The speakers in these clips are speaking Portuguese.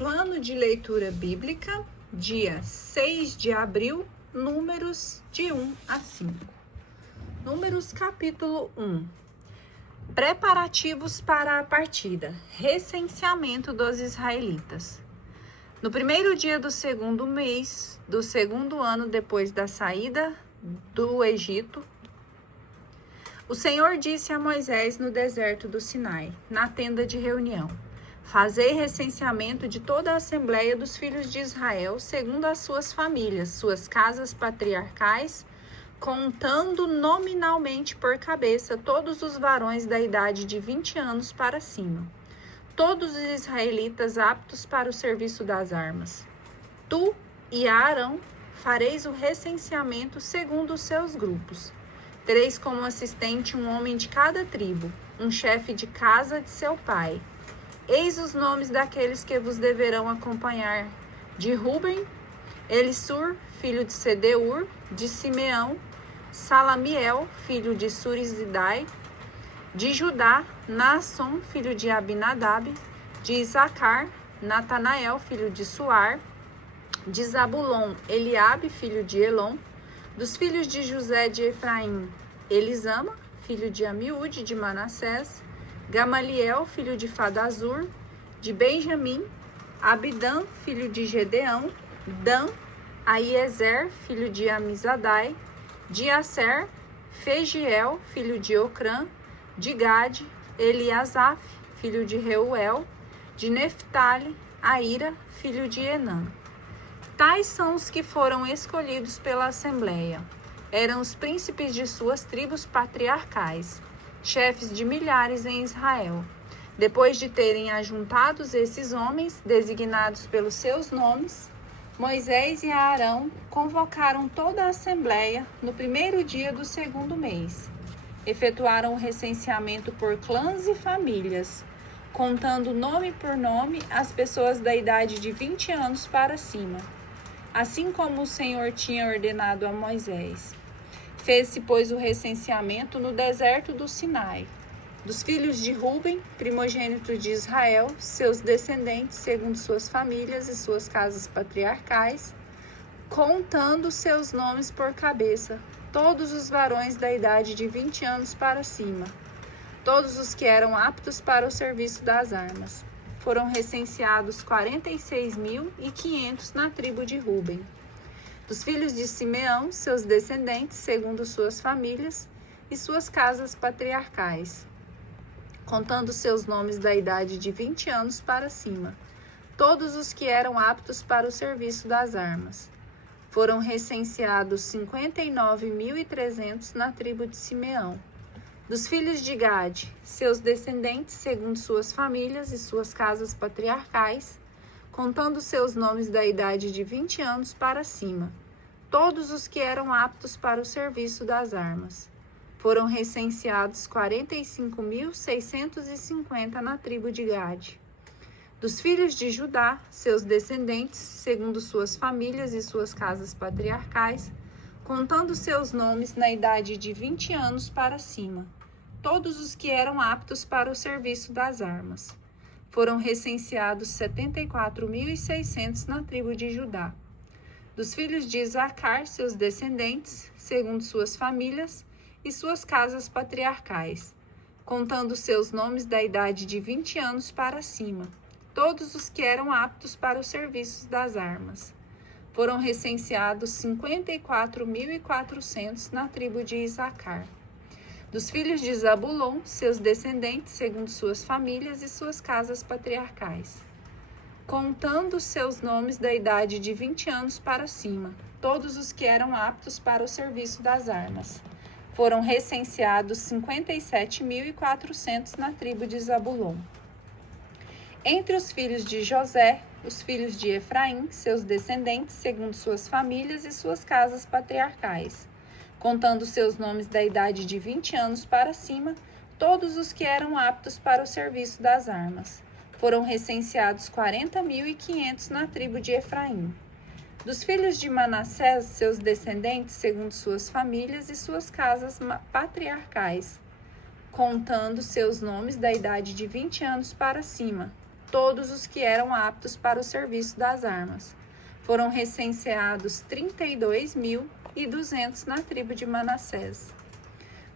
Plano de leitura bíblica, dia 6 de abril, Números de 1 a 5. Números capítulo 1. Preparativos para a partida. Recenseamento dos israelitas. No primeiro dia do segundo mês, do segundo ano depois da saída do Egito, o Senhor disse a Moisés no deserto do Sinai, na tenda de reunião: Fazei recenseamento de toda a assembleia dos filhos de Israel, segundo as suas famílias, suas casas patriarcais, contando nominalmente por cabeça todos os varões da idade de 20 anos para cima, todos os israelitas aptos para o serviço das armas. Tu e Arão fareis o recenseamento segundo os seus grupos. Tereis como assistente um homem de cada tribo, um chefe de casa de seu pai. Eis os nomes daqueles que vos deverão acompanhar: de Ruben, Elisur, filho de Sedeur; de Simeão, Salamiel, filho de Surizidai; de Judá, Naasson, filho de Abinadab; de Isacar, Natanael, filho de Suar; de Zabulon, Eliabe, filho de Elon; dos filhos de José de Efraim, Elisama, filho de Amiúde, de Manassés; Gamaliel, filho de Fadazur; de Benjamim, Abidã, filho de Gedeão; Dan, Aiezer, filho de Amizadai; de Aser, Fegiel, filho de Ocrã; de Gade, Eliasaf, filho de Reuel; de Neftali, Aira, filho de Enã. Tais são os que foram escolhidos pela Assembleia. Eram os príncipes de suas tribos patriarcais, chefes de milhares em Israel. Depois de terem ajuntados esses homens, designados pelos seus nomes, Moisés e Arão convocaram toda a Assembleia no primeiro dia do segundo mês. Efetuaram o recenseamento por clãs e famílias, contando nome por nome as pessoas da idade de 20 anos para cima, assim como o Senhor tinha ordenado a Moisés. Fez-se, pois, o recenseamento no deserto do Sinai, dos filhos de Ruben, primogênito de Israel, seus descendentes, segundo suas famílias e suas casas patriarcais, contando seus nomes por cabeça, todos os varões da idade de 20 anos para cima, todos os que eram aptos para o serviço das armas. Foram recenseados 46.500 na tribo de Ruben. Dos filhos de Simeão, seus descendentes, segundo suas famílias e suas casas patriarcais, contando seus nomes da idade de 20 anos para cima, todos os que eram aptos para o serviço das armas. Foram recenseados 59.300 na tribo de Simeão. Dos filhos de Gade, seus descendentes, segundo suas famílias e suas casas patriarcais, contando seus nomes da idade de 20 anos para cima, todos os que eram aptos para o serviço das armas. Foram recenseados 45.650 na tribo de Gade. Dos filhos de Judá, seus descendentes, segundo suas famílias e suas casas patriarcais, contando seus nomes na idade de 20 anos para cima, todos os que eram aptos para o serviço das armas. Foram recenseados 74.600 na tribo de Judá. Dos filhos de Isacar, seus descendentes, segundo suas famílias e suas casas patriarcais, contando seus nomes da idade de 20 anos para cima, todos os que eram aptos para os serviços das armas. Foram recenseados 54.400 na tribo de Isacar. Dos filhos de Zabulon, seus descendentes, segundo suas famílias e suas casas patriarcais, contando seus nomes da idade de 20 anos para cima, todos os que eram aptos para o serviço das armas. Foram recenseados 57.400 na tribo de Zabulon. Entre os filhos de José, os filhos de Efraim, seus descendentes, segundo suas famílias e suas casas patriarcais, contando seus nomes da idade de 20 anos para cima, todos os que eram aptos para o serviço das armas. Foram recenseados 40.500 na tribo de Efraim. Dos filhos de Manassés, seus descendentes, segundo suas famílias e suas casas patriarcais, contando seus nomes da idade de 20 anos para cima, todos os que eram aptos para o serviço das armas. Foram recenseados 32.200 na tribo de Manassés.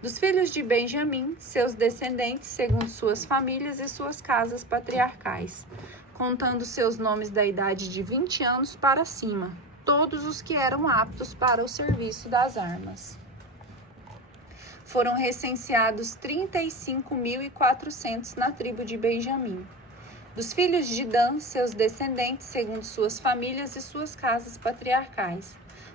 Dos filhos de Benjamim, seus descendentes, segundo suas famílias e suas casas patriarcais, contando seus nomes da idade de 20 anos para cima, todos os que eram aptos para o serviço das armas. Foram recenseados 35.400 na tribo de Benjamim. Dos filhos de Dan, seus descendentes, segundo suas famílias e suas casas patriarcais,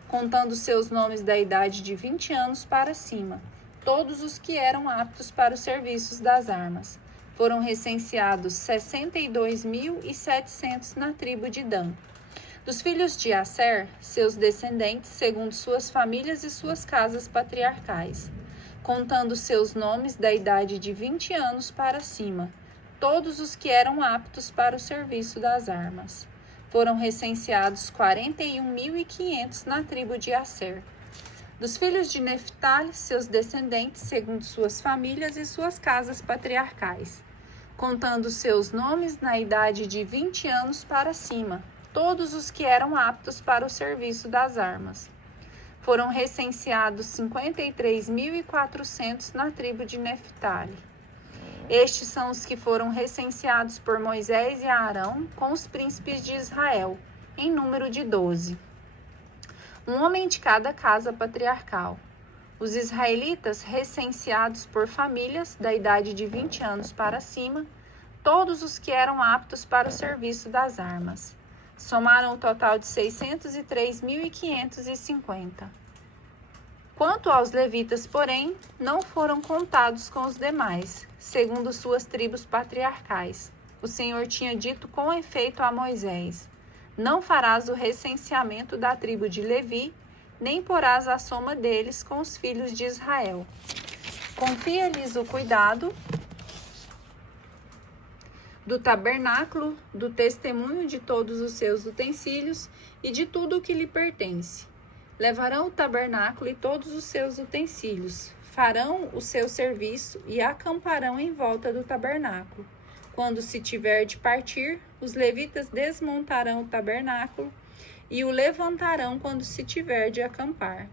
contando seus nomes da idade de 20 anos para cima, todos os que eram aptos para os serviços das armas. Foram recenseados 62.700 na tribo de Dan. Dos filhos de Asser, seus descendentes, segundo suas famílias e suas casas patriarcais, contando seus nomes da idade de 20 anos para cima, todos os que eram aptos para o serviço das armas. Foram recenseados 41.500 na tribo de Asser. Dos filhos de Neftali, seus descendentes, segundo suas famílias e suas casas patriarcais, contando seus nomes na idade de 20 anos para cima, todos os que eram aptos para o serviço das armas. Foram recenseados 53.400 na tribo de Neftali. Estes são os que foram recenseados por Moisés e Arão com os príncipes de Israel, em número de 12. Um homem de cada casa patriarcal. Os israelitas recenseados por famílias da idade de 20 anos para cima, todos os que eram aptos para o serviço das armas. Somaram o total de 603.550. Quanto aos levitas, porém, não foram contados com os demais, segundo suas tribos patriarcais. O Senhor tinha dito com efeito a Moisés: não farás o recenseamento da tribo de Levi, nem porás a soma deles com os filhos de Israel. Confia-lhes o cuidado do tabernáculo, do testemunho de todos os seus utensílios e de tudo o que lhe pertence. Levarão o tabernáculo e todos os seus utensílios, farão o seu serviço e acamparão em volta do tabernáculo. Quando se tiver de partir, os levitas desmontarão o tabernáculo e o levantarão quando se tiver de acampar.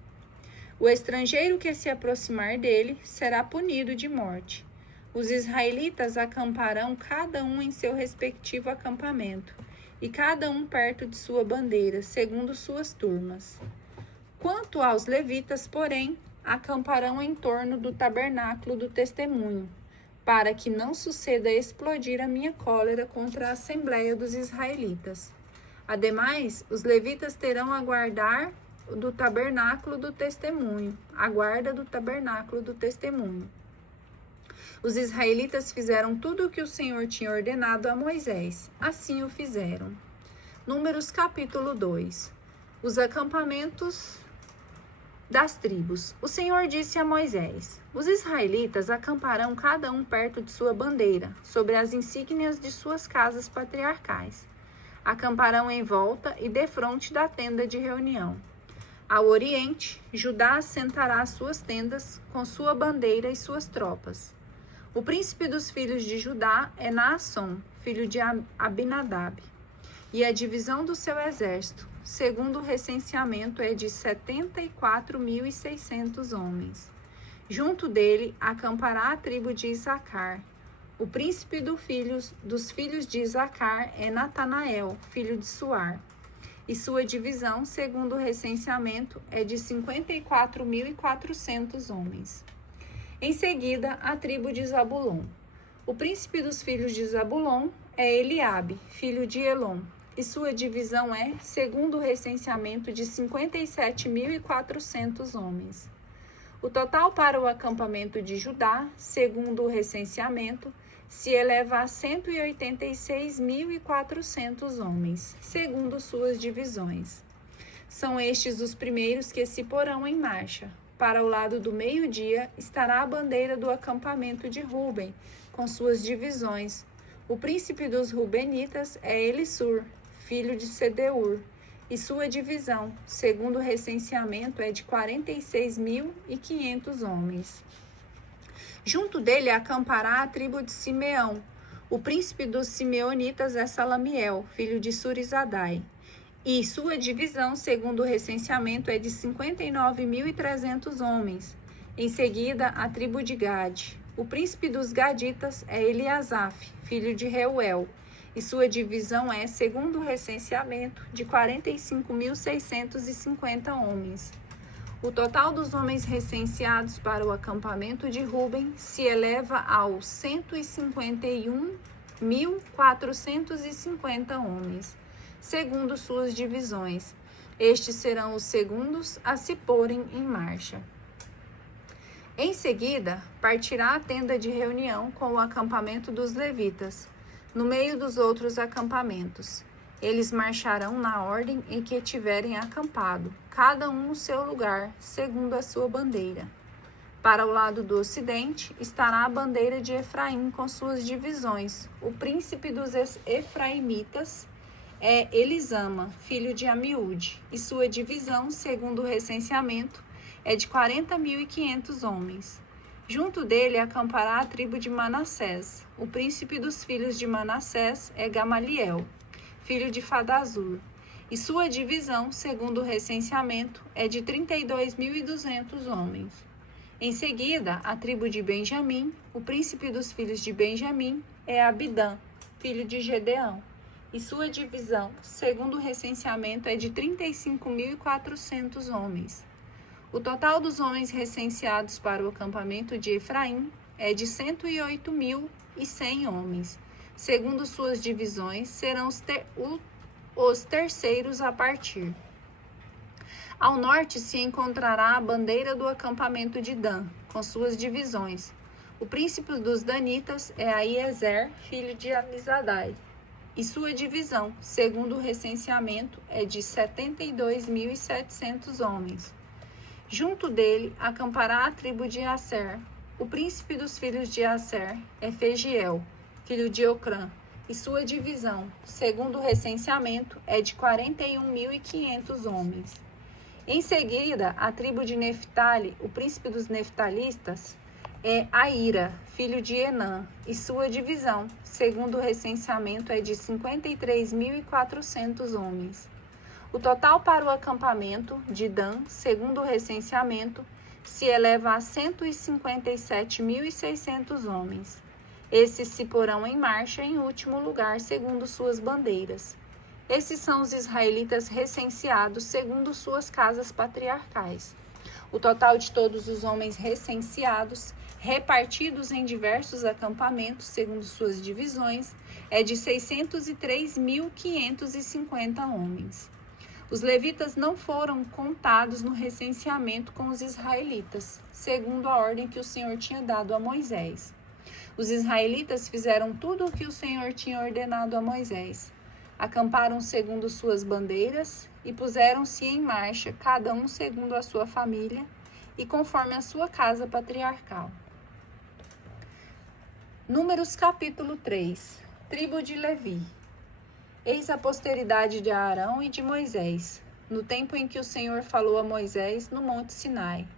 O estrangeiro que se aproximar dele será punido de morte. Os israelitas acamparão cada um em seu respectivo acampamento, e cada um perto de sua bandeira, segundo suas turmas. Quanto aos levitas, porém, acamparão em torno do tabernáculo do testemunho, para que não suceda explodir a minha cólera contra a assembleia dos israelitas. Ademais, os levitas terão a guardar do tabernáculo do testemunho, a guarda do tabernáculo do testemunho. Os israelitas fizeram tudo o que o Senhor tinha ordenado a Moisés. Assim o fizeram. Números capítulo 2. Os acampamentos das tribos. O Senhor disse a Moisés: os israelitas acamparão cada um perto de sua bandeira, sobre as insígnias de suas casas patriarcais. Acamparão em volta e defronte da tenda de reunião. Ao oriente, Judá assentará suas tendas com sua bandeira e suas tropas. O príncipe dos filhos de Judá é Naasson, filho de Abinadab, e a divisão do seu exército, segundo o recenseamento, é de 74.600 homens. Junto dele acampará a tribo de Isacar. O príncipe dos filhos de Isacar é Natanael, filho de Suar, e sua divisão, segundo o recenseamento, é de 54.400 homens. Em seguida, a tribo de Zabulon. O príncipe dos filhos de Zabulon é Eliabe, filho de Elon, e sua divisão é, segundo o recenseamento, de 57.400 homens. O total para o acampamento de Judá, segundo o recenseamento, se eleva a 186.400 homens, segundo suas divisões. São estes os primeiros que se porão em marcha. Para o lado do meio-dia estará a bandeira do acampamento de Ruben, com suas divisões. O príncipe dos Rubenitas é Elissur, filho de Sedeur, e sua divisão, segundo o recenseamento, é de 46.500 homens. Junto dele acampará a tribo de Simeão. O príncipe dos simeonitas é Salamiel, filho de Surizadai, e sua divisão, segundo o recenseamento, é de 59.300 homens. Em seguida, a tribo de Gade. O príncipe dos Gaditas é Eliasaf, filho de Reuel, e sua divisão é, segundo o recenseamento, de 45.650 homens. O total dos homens recenseados para o acampamento de Ruben se eleva aos 151.450 homens, segundo suas divisões. Estes serão os segundos a se porem em marcha. Em seguida, partirá a tenda de reunião com o acampamento dos levitas, no meio dos outros acampamentos. Eles marcharão na ordem em que tiverem acampado, cada um no seu lugar, segundo a sua bandeira. Para o lado do ocidente estará a bandeira de Efraim com suas divisões. O príncipe dos efraimitas é Elisama, filho de Amiúde, e sua divisão, segundo o recenseamento, é de 40.500 homens. Junto dele acampará a tribo de Manassés. O príncipe dos filhos de Manassés é Gamaliel, filho de Fadazur, e sua divisão, segundo o recenseamento, é de 32.200 homens. Em seguida, a tribo de Benjamim. O príncipe dos filhos de Benjamim é Abidã, filho de Gedeão, e sua divisão, segundo o recenseamento, é de 35.400 homens. O total dos homens recenseados para o acampamento de Efraim é de 108.100 homens. Segundo suas divisões, serão os terceiros a partir. Ao norte se encontrará a bandeira do acampamento de Dan, com suas divisões. O príncipe dos Danitas é Aiezer, filho de Amizadai, e sua divisão, segundo o recenseamento, é de 72.700 homens. Junto dele acampará a tribo de Aser. O príncipe dos filhos de Aser é Fegiel, filho de Ocrã, e sua divisão, segundo o recenseamento, é de 41.500 homens. Em seguida, a tribo de Neftali. O príncipe dos neftalistas é Aíra, filho de Enã, e sua divisão, segundo o recenseamento, é de 53.400 homens. O total para o acampamento de Dan, segundo o recenseamento, se eleva a 157.600 homens. Esses se porão em marcha em último lugar, segundo suas bandeiras. Esses são os israelitas recenseados, segundo suas casas patriarcais. O total de todos os homens recenseados, repartidos em diversos acampamentos, segundo suas divisões, é de 603.550 homens. Os levitas não foram contados no recenseamento com os israelitas, segundo a ordem que o Senhor tinha dado a Moisés. Os israelitas fizeram tudo o que o Senhor tinha ordenado a Moisés. Acamparam segundo suas bandeiras e puseram-se em marcha, cada um segundo a sua família e conforme a sua casa patriarcal. Números capítulo 3. Tribo de Levi. Eis a posteridade de Arão e de Moisés, no tempo em que o Senhor falou a Moisés no monte Sinai.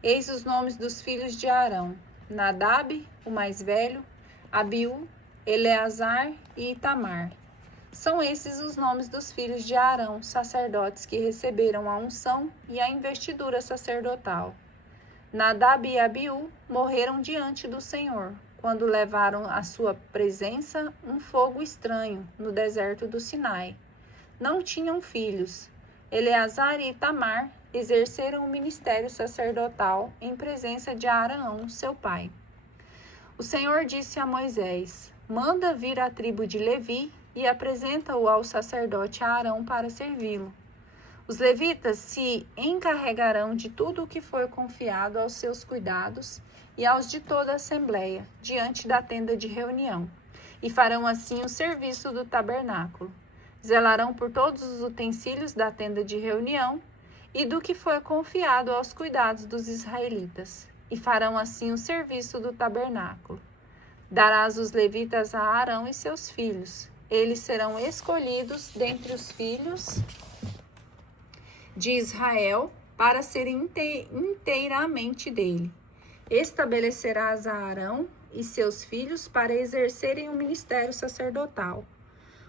Eis os nomes dos filhos de Arão: Nadab, o mais velho, Abiú, Eleazar e Itamar. São esses os nomes dos filhos de Arão, sacerdotes que receberam a unção e a investidura sacerdotal. Nadab e Abiú morreram diante do Senhor, quando levaram à sua presença um fogo estranho no deserto do Sinai. Não tinham filhos. Eleazar e Itamar exerceram o ministério sacerdotal em presença de Arão, seu pai. O Senhor disse a Moisés: manda vir a tribo de Levi e apresenta-o ao sacerdote Arão para servi-lo. Os levitas se encarregarão de tudo o que foi confiado aos seus cuidados e aos de toda a assembleia, diante da tenda de reunião, e farão assim o serviço do tabernáculo. Zelarão por todos os utensílios da tenda de reunião e do que foi confiado aos cuidados dos israelitas, e farão assim o serviço do tabernáculo. Darás os levitas a Arão e seus filhos. Eles serão escolhidos dentre os filhos de Israel para serem inteiramente dele. Estabelecerás a Arão e seus filhos para exercerem o ministério sacerdotal.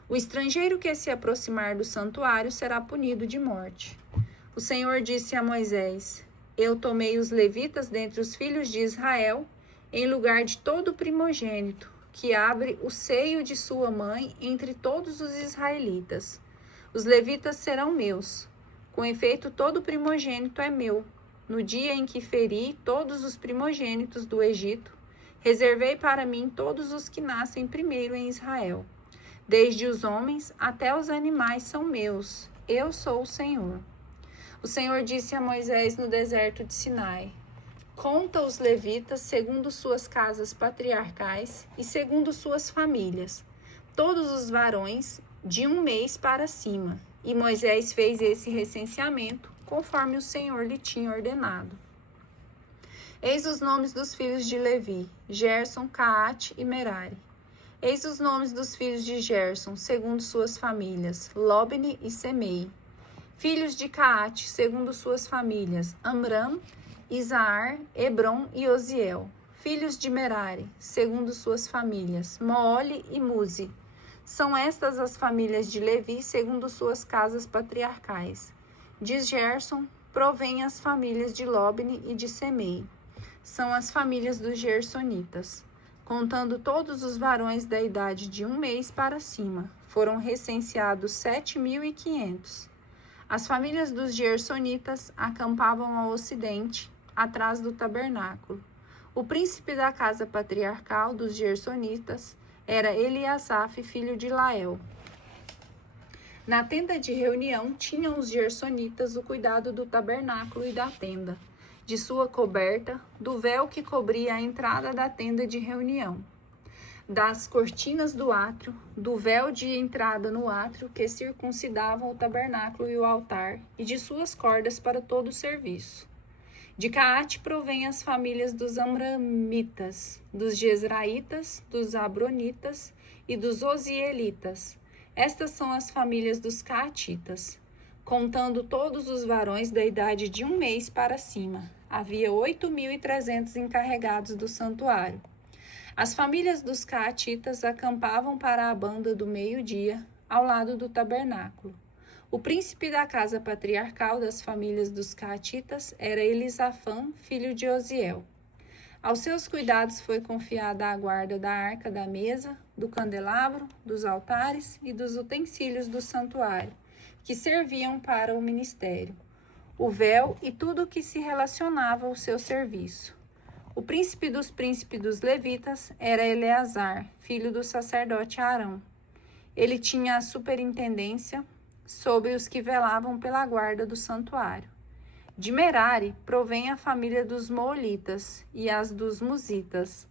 O estrangeiro que se aproximar do santuário será punido de morte. O Senhor disse a Moisés: Eu tomei os levitas dentre os filhos de Israel, em lugar de todo primogênito que abre o seio de sua mãe entre todos os israelitas. Os levitas serão meus. Com efeito, todo primogênito é meu. No dia em que feri todos os primogênitos do Egito, reservei para mim todos os que nascem primeiro em Israel. Desde os homens até os animais são meus. Eu sou o Senhor. O Senhor disse a Moisés no deserto de Sinai: Conta os levitas segundo suas casas patriarcais e segundo suas famílias, todos os varões de 1 mês para cima. E Moisés fez esse recenseamento, conforme o Senhor lhe tinha ordenado. Eis os nomes dos filhos de Levi: Gerson, Caate e Merari. Eis os nomes dos filhos de Gerson, segundo suas famílias: Lobni e Semei. Filhos de Caate, segundo suas famílias: Amram, Isaar, Hebron e Osiel. Filhos de Merari, segundo suas famílias: Moole e Muzi. São estas as famílias de Levi, segundo suas casas patriarcais. De Gerson provém as famílias de Lobni e de Semei. São as famílias dos gersonitas. Contando todos os varões da idade de 1 mês para cima, foram recenseados 7.500. As famílias dos gersonitas acampavam ao ocidente, atrás do tabernáculo. O príncipe da casa patriarcal dos gersonitas era Eliasaf, filho de Lael. Na tenda de reunião tinham os gersonitas o cuidado do tabernáculo e da tenda, de sua coberta, do véu que cobria a entrada da tenda de reunião, das cortinas do átrio, do véu de entrada no átrio que circuncidavam o tabernáculo e o altar, e de suas cordas para todo o serviço. De Caate provém as famílias dos Amramitas, dos Jezraitas, dos Abronitas e dos Osielitas. Estas são as famílias dos Caatitas. Contando todos os varões da idade de 1 mês para cima, havia 8.300 encarregados do santuário. As famílias dos Caatitas acampavam para a banda do meio-dia, ao lado do tabernáculo. O príncipe da casa patriarcal das famílias dos Caatitas era Elisafã, filho de Osiel. Aos seus cuidados foi confiada a guarda da arca da mesa, do candelabro, dos altares e dos utensílios do santuário, que serviam para o ministério, o véu e tudo o que se relacionava ao seu serviço. O príncipe dos levitas era Eleazar, filho do sacerdote Arão. Ele tinha a superintendência sobre os que velavam pela guarda do santuário. De Merari provém a família dos Moolitas e as dos Muzitas.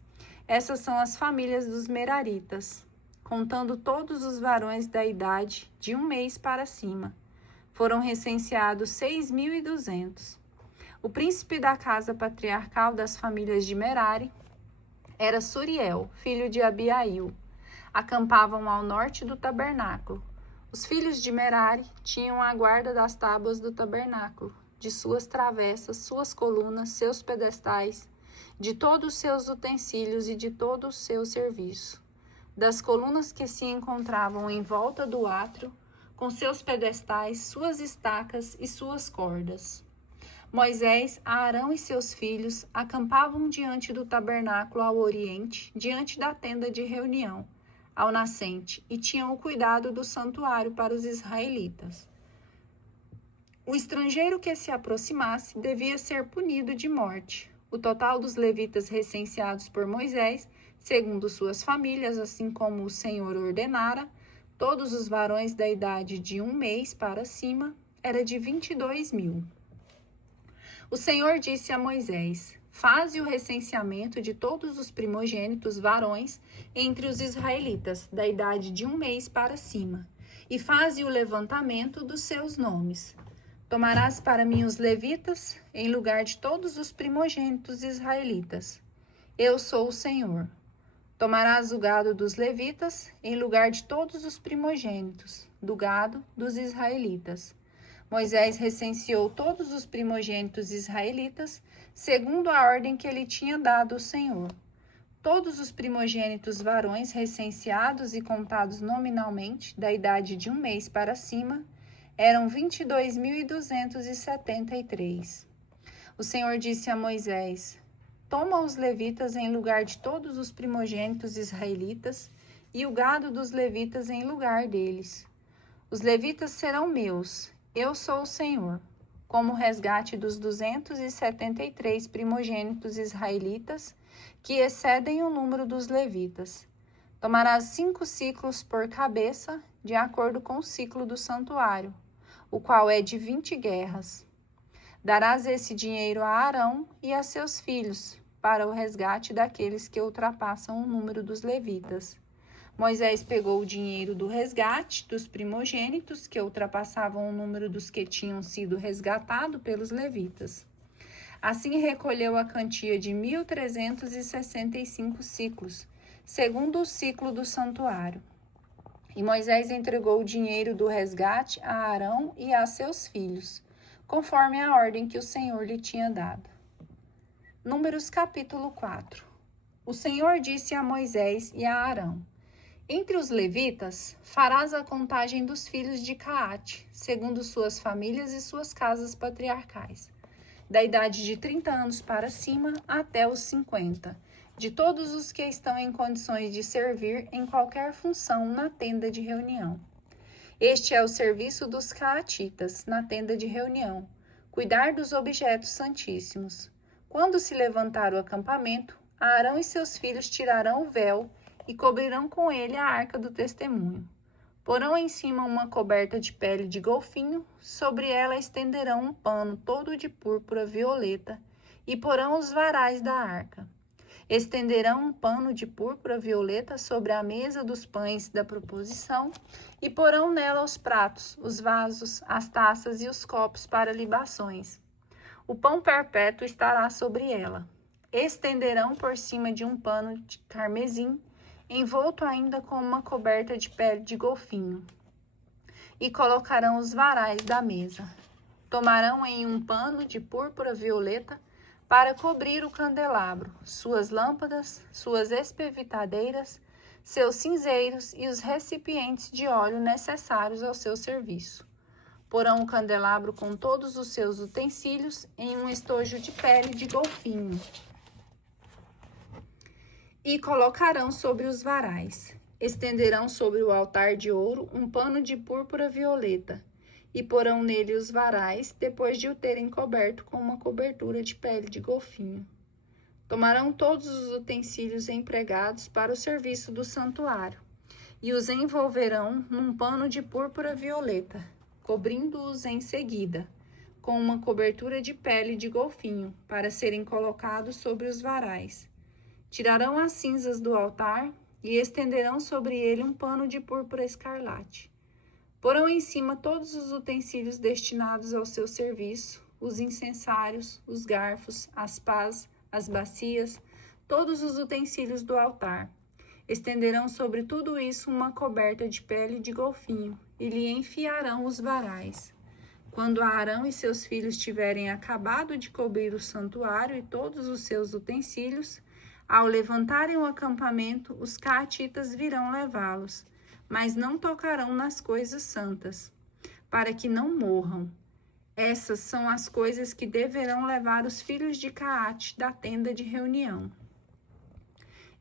Essas são as famílias dos Meraritas, contando todos os varões da idade de 1 mês para cima. Foram recenseados 6.200. O príncipe da casa patriarcal das famílias de Merari era Suriel, filho de Abiail. Acampavam ao norte do tabernáculo. Os filhos de Merari tinham a guarda das tábuas do tabernáculo, de suas travessas, suas colunas, seus pedestais, de todos os seus utensílios e de todo o seu serviço. Das colunas que se encontravam em volta do átrio, com seus pedestais, suas estacas e suas cordas. Moisés, Arão e seus filhos acampavam diante do tabernáculo ao oriente, diante da tenda de reunião, ao nascente, e tinham o cuidado do santuário para os israelitas. O estrangeiro que se aproximasse devia ser punido de morte. O total dos levitas recenseados por Moisés, segundo suas famílias, assim como o Senhor ordenara, todos os varões da idade de 1 mês para cima, era de 22.000. O Senhor disse a Moisés: Faze o recenseamento de todos os primogênitos varões entre os israelitas, da idade de 1 mês para cima, e faze o levantamento dos seus nomes. Tomarás para mim os levitas, em lugar de todos os primogênitos israelitas. Eu sou o Senhor. Tomarás o gado dos levitas, em lugar de todos os primogênitos, do gado dos israelitas. Moisés recenseou todos os primogênitos israelitas, segundo a ordem que ele tinha dado ao Senhor. Todos os primogênitos varões recenseados e contados nominalmente, da idade de 1 mês para cima, eram 22.273. O Senhor disse a Moisés: Toma os levitas em lugar de todos os primogênitos israelitas e o gado dos levitas em lugar deles. Os levitas serão meus, eu sou o Senhor. Como resgate dos 273 primogênitos israelitas, que excedem o número dos levitas. Tomarás 5 ciclos por cabeça, de acordo com o ciclo do santuário, o qual é de 20 guerras. Darás esse dinheiro a Arão e a seus filhos, para o resgate daqueles que ultrapassam o número dos levitas. Moisés pegou o dinheiro do resgate dos primogênitos, que ultrapassavam o número dos que tinham sido resgatados pelos levitas. Assim recolheu a quantia de 1.365 ciclos, segundo o ciclo do santuário. E Moisés entregou o dinheiro do resgate a Arão e a seus filhos, conforme a ordem que o Senhor lhe tinha dado. Números capítulo 4. O Senhor disse a Moisés e a Arão: Entre os levitas farás a contagem dos filhos de Caate, segundo suas famílias e suas casas patriarcais, da idade de 30 anos para cima até os 50, de todos os que estão em condições de servir em qualquer função na tenda de reunião. Este é o serviço dos caatitas na tenda de reunião, cuidar dos objetos santíssimos. Quando se levantar o acampamento, Arão e seus filhos tirarão o véu e cobrirão com ele a arca do testemunho. Porão em cima uma coberta de pele de golfinho, sobre ela estenderão um pano todo de púrpura violeta e porão os varais da arca. Estenderão um pano de púrpura violeta sobre a mesa dos pães da proposição e porão nela os pratos, os vasos, as taças e os copos para libações. O pão perpétuo estará sobre ela. Estenderão por cima de um pano de carmesim, envolto ainda com uma coberta de pele de golfinho, e colocarão os varais da mesa. Tomarão em um pano de púrpura violeta para cobrir o candelabro, suas lâmpadas, suas espevitadeiras, seus cinzeiros e os recipientes de óleo necessários ao seu serviço. Porão o candelabro com todos os seus utensílios em um estojo de pele de golfinho e colocarão sobre os varais. Estenderão sobre o altar de ouro um pano de púrpura violeta e porão nele os varais, depois de o terem coberto com uma cobertura de pele de golfinho. Tomarão todos os utensílios empregados para o serviço do santuário e os envolverão num pano de púrpura violeta, cobrindo-os em seguida com uma cobertura de pele de golfinho, para serem colocados sobre os varais. Tirarão as cinzas do altar e estenderão sobre ele um pano de púrpura escarlate. Porão em cima todos os utensílios destinados ao seu serviço, os incensários, os garfos, as pás, as bacias, todos os utensílios do altar. Estenderão sobre tudo isso uma coberta de pele de golfinho e lhe enfiarão os varais. Quando Arão e seus filhos tiverem acabado de cobrir o santuário e todos os seus utensílios, ao levantarem o acampamento, os caatitas virão levá-los, mas não tocarão nas coisas santas, para que não morram. Essas são as coisas que deverão levar os filhos de Caate da tenda de reunião.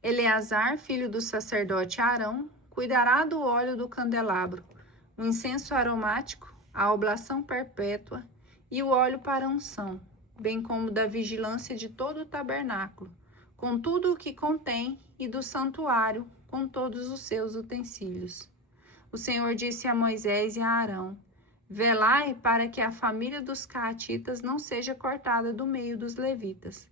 Eleazar, filho do sacerdote Arão, cuidará do óleo do candelabro, o incenso aromático, a oblação perpétua e o óleo para unção, bem como da vigilância de todo o tabernáculo, com tudo o que contém, e do santuário, com todos os seus utensílios. O Senhor disse a Moisés e a Arão: Velai para que a família dos caatitas não seja cortada do meio dos levitas.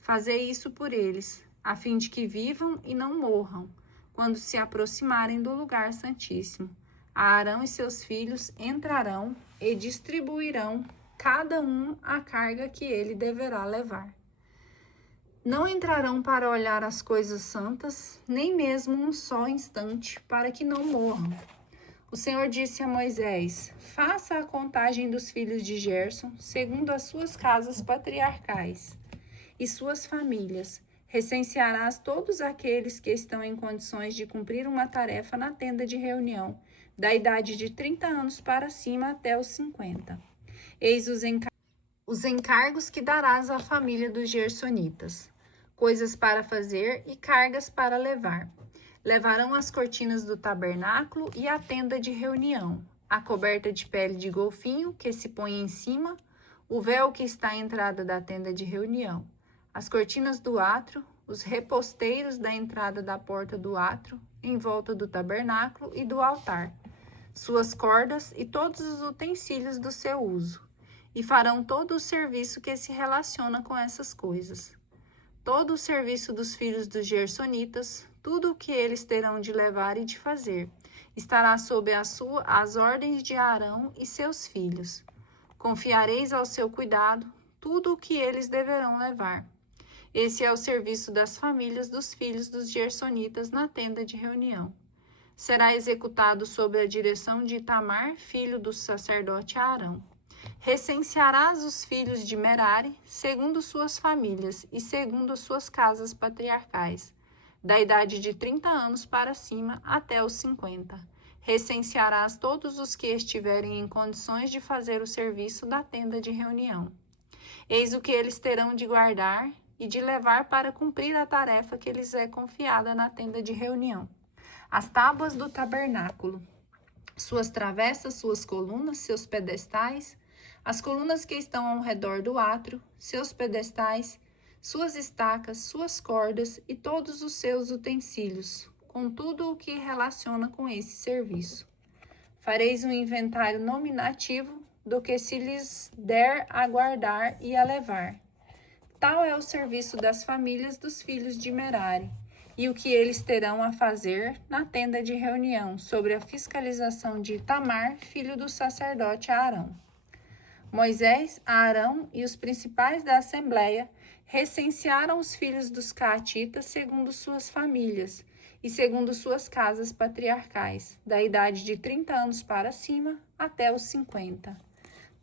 Fazei isso por eles, a fim de que vivam e não morram, quando se aproximarem do lugar santíssimo. Arão e seus filhos entrarão e distribuirão cada um a carga que ele deverá levar. Não entrarão para olhar as coisas santas, nem mesmo um só instante, para que não morram. O Senhor disse a Moisés: Faça a contagem dos filhos de Gerson, segundo as suas casas patriarcais e suas famílias, Recensearás todos aqueles que estão em condições de cumprir uma tarefa na tenda de reunião, da idade de 30 anos para cima até os 50. Eis os encargos que darás à família dos gersonitas: coisas para fazer e cargas para levar. Levarão as cortinas do tabernáculo e a tenda de reunião, a coberta de pele de golfinho que se põe em cima, o véu que está à entrada da tenda de reunião, as cortinas do átrio, os reposteiros da entrada da porta do átrio, em volta do tabernáculo e do altar, suas cordas e todos os utensílios do seu uso, e farão todo o serviço que se relaciona com essas coisas. Todo o serviço dos filhos dos gersonitas, tudo o que eles terão de levar e de fazer, estará sob as ordens de Arão e seus filhos. Confiareis ao seu cuidado tudo o que eles deverão levar. Esse é o serviço das famílias dos filhos dos gersonitas na tenda de reunião. Será executado sob a direção de Itamar, filho do sacerdote Arão. Recensearás os filhos de Merari, segundo suas famílias e segundo as suas casas patriarcais, da idade de 30 anos para cima até os 50. Recensearás todos os que estiverem em condições de fazer o serviço da tenda de reunião. Eis o que eles terão de guardar e de levar para cumprir a tarefa que lhes é confiada na tenda de reunião: as tábuas do tabernáculo, suas travessas, suas colunas, seus pedestais, as colunas que estão ao redor do átrio, seus pedestais, suas estacas, suas cordas e todos os seus utensílios, com tudo o que relaciona com esse serviço. Fareis um inventário nominativo do que se lhes der a guardar e a levar. Tal é o serviço das famílias dos filhos de Merari, e o que eles terão a fazer na tenda de reunião, sobre a fiscalização de Itamar, filho do sacerdote Arão. Moisés, Arão e os principais da Assembleia recensearam os filhos dos caatitas segundo suas famílias e segundo suas casas patriarcais, da idade de 30 anos para cima até os 50.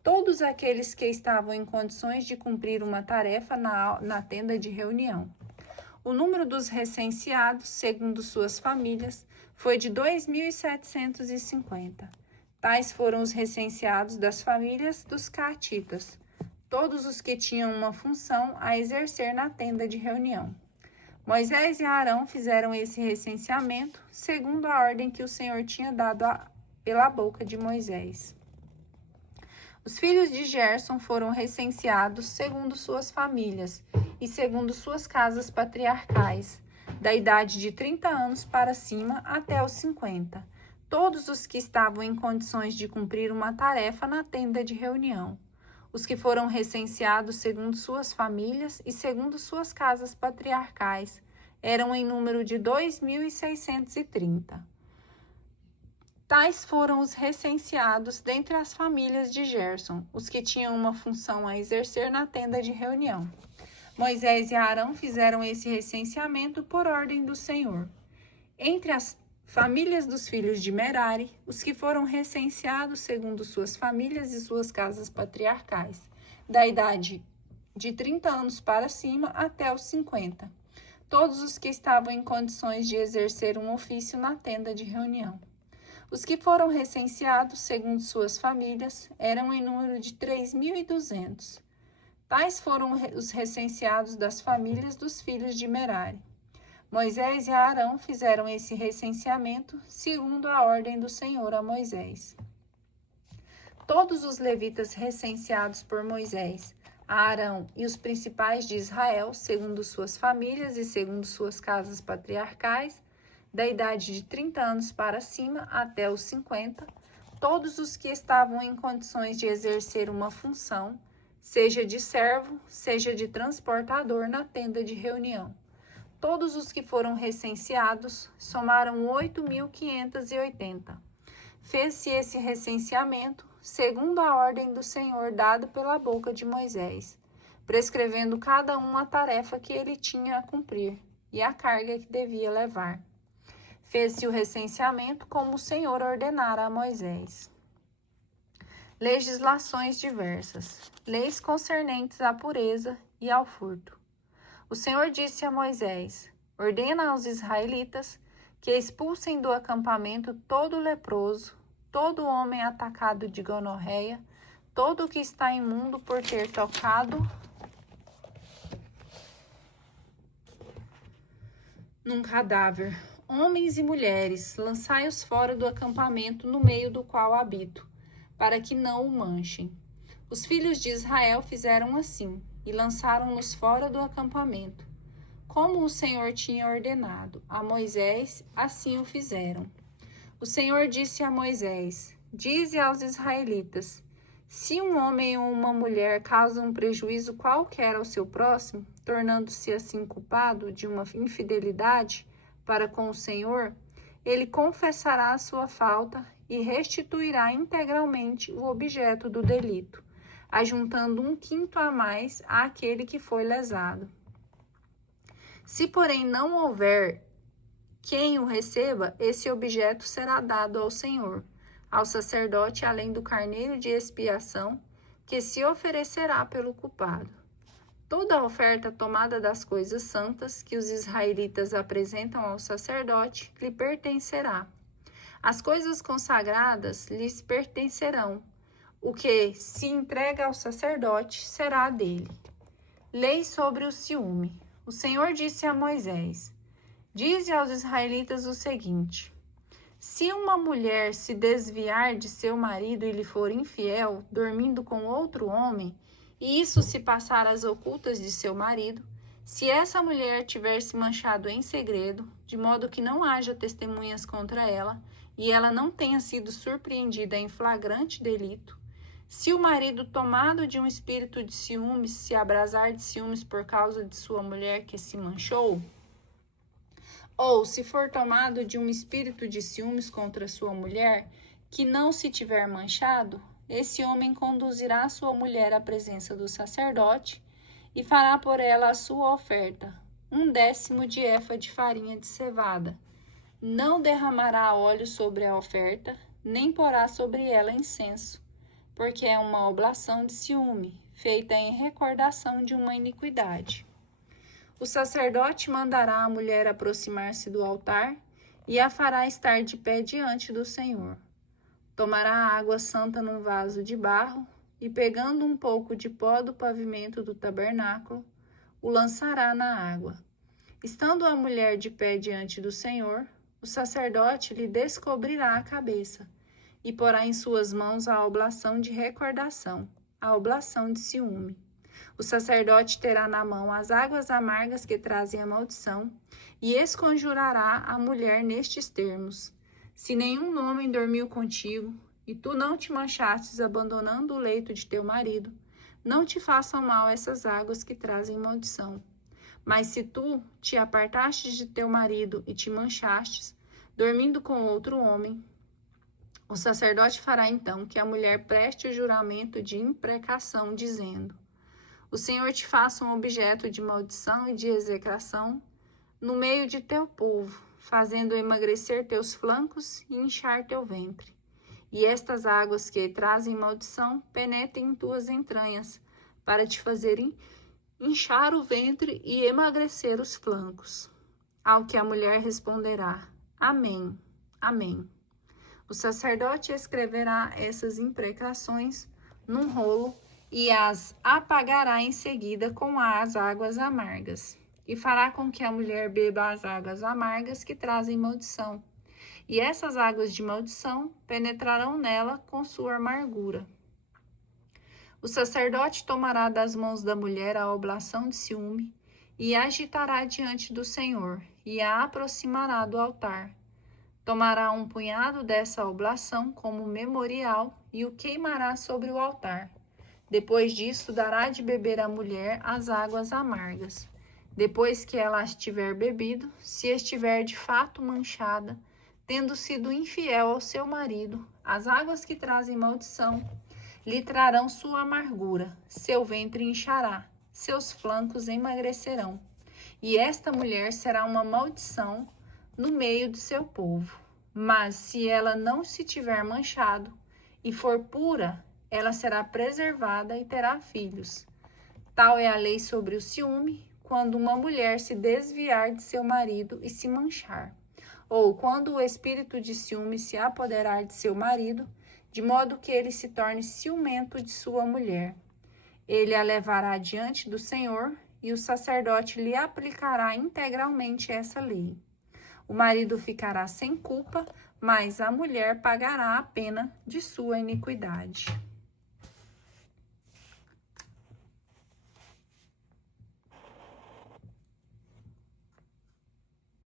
Todos aqueles que estavam em condições de cumprir uma tarefa na tenda de reunião. O número dos recenseados, segundo suas famílias, foi de 2.750. Tais foram os recenseados das famílias dos caatitas, todos os que tinham uma função a exercer na tenda de reunião. Moisés e Arão fizeram esse recenseamento, segundo a ordem que o Senhor tinha dado pela boca de Moisés. Os filhos de Gerson foram recenseados segundo suas famílias e segundo suas casas patriarcais, da idade de 30 anos para cima até os 50, todos os que estavam em condições de cumprir uma tarefa na tenda de reunião. Os que foram recenseados segundo suas famílias e segundo suas casas patriarcais eram em número de 2.630. Tais foram os recenseados dentre as famílias de Gerson, os que tinham uma função a exercer na tenda de reunião. Moisés e Arão fizeram esse recenseamento por ordem do Senhor. Entre as famílias dos filhos de Merari, os que foram recenseados segundo suas famílias e suas casas patriarcais, da idade de 30 anos para cima até os 50, todos os que estavam em condições de exercer um ofício na tenda de reunião. Os que foram recenseados segundo suas famílias eram em número de 3.200. Tais foram os recenseados das famílias dos filhos de Merari. Moisés e Arão fizeram esse recenseamento segundo a ordem do Senhor a Moisés. Todos os levitas recenseados por Moisés, Arão e os principais de Israel, segundo suas famílias e segundo suas casas patriarcais, da idade de 30 anos para cima até os 50, todos os que estavam em condições de exercer uma função, seja de servo, seja de transportador na tenda de reunião. Todos os que foram recenseados somaram 8.580. Fez-se esse recenseamento segundo a ordem do Senhor dada pela boca de Moisés, prescrevendo cada um a tarefa que ele tinha a cumprir e a carga que devia levar. Fez-se o recenseamento como o Senhor ordenara a Moisés. Legislações diversas. Leis concernentes à pureza e ao furto. O Senhor disse a Moisés: ordena aos israelitas que expulsem do acampamento todo leproso, todo homem atacado de gonorreia, todo o que está imundo por ter tocado num cadáver. Homens e mulheres, lançai-os fora do acampamento no meio do qual habito, para que não o manchem. Os filhos de Israel fizeram assim, e lançaram-nos fora do acampamento. Como o Senhor tinha ordenado a Moisés, assim o fizeram. O Senhor disse a Moisés: dize aos israelitas: se um homem ou uma mulher causa um prejuízo qualquer ao seu próximo, tornando-se assim culpado de uma infidelidade para com o Senhor, ele confessará a sua falta e restituirá integralmente o objeto do delito, ajuntando 1/5 a mais àquele que foi lesado. Se, porém, não houver quem o receba, esse objeto será dado ao Senhor, ao sacerdote, além do carneiro de expiação, que se oferecerá pelo culpado. Toda a oferta tomada das coisas santas que os israelitas apresentam ao sacerdote lhe pertencerá. As coisas consagradas lhes pertencerão. O que se entrega ao sacerdote será dele. Lei sobre o ciúme. O Senhor disse a Moisés: dize aos israelitas o seguinte: se uma mulher se desviar de seu marido e lhe for infiel, dormindo com outro homem, e isso se passar às ocultas de seu marido, se essa mulher tiver se manchado em segredo, de modo que não haja testemunhas contra ela, e ela não tenha sido surpreendida em flagrante delito, se o marido, tomado de um espírito de ciúmes, se abrasar de ciúmes por causa de sua mulher que se manchou, ou se for tomado de um espírito de ciúmes contra sua mulher, que não se tiver manchado, esse homem conduzirá sua mulher à presença do sacerdote e fará por ela a sua oferta, 1/10 de efa de farinha de cevada. Não derramará óleo sobre a oferta, nem porá sobre ela incenso, porque é uma oblação de ciúme, feita em recordação de uma iniquidade. O sacerdote mandará a mulher aproximar-se do altar e a fará estar de pé diante do Senhor. Tomará a água santa num vaso de barro e, pegando um pouco de pó do pavimento do tabernáculo, o lançará na água. Estando a mulher de pé diante do Senhor, o sacerdote lhe descobrirá a cabeça e porá em suas mãos a oblação de recordação, a oblação de ciúme. O sacerdote terá na mão as águas amargas que trazem a maldição e esconjurará a mulher nestes termos: se nenhum homem dormiu contigo e tu não te manchastes abandonando o leito de teu marido, não te façam mal essas águas que trazem maldição. Mas se tu te apartastes de teu marido e te manchastes, dormindo com outro homem, o sacerdote fará então que a mulher preste o juramento de imprecação, dizendo: o Senhor te faça um objeto de maldição e de execração no meio de teu povo, fazendo emagrecer teus flancos e inchar teu ventre. E estas águas que trazem maldição penetrem em tuas entranhas, para te fazerem inchar o ventre e emagrecer os flancos. Ao que a mulher responderá: Amém, Amém. O sacerdote escreverá essas imprecações num rolo e as apagará em seguida com as águas amargas, e fará com que a mulher beba as águas amargas que trazem maldição, e essas águas de maldição penetrarão nela com sua amargura. O sacerdote tomará das mãos da mulher a oblação de ciúme e a agitará diante do Senhor e a aproximará do altar. Tomará um punhado dessa oblação como memorial e o queimará sobre o altar. Depois disso, dará de beber à mulher as águas amargas. Depois que ela as tiver bebido, se estiver de fato manchada, tendo sido infiel ao seu marido, as águas que trazem maldição lhe trarão sua amargura, seu ventre inchará, seus flancos emagrecerão, e esta mulher será uma maldição no meio do seu povo. Mas se ela não se tiver manchado e for pura, ela será preservada e terá filhos. Tal é a lei sobre o ciúme, quando uma mulher se desviar de seu marido e se manchar, ou quando o espírito de ciúme se apoderar de seu marido, de modo que ele se torne ciumento de sua mulher. Ele a levará diante do Senhor, e o sacerdote lhe aplicará integralmente essa lei. O marido ficará sem culpa, mas a mulher pagará a pena de sua iniquidade.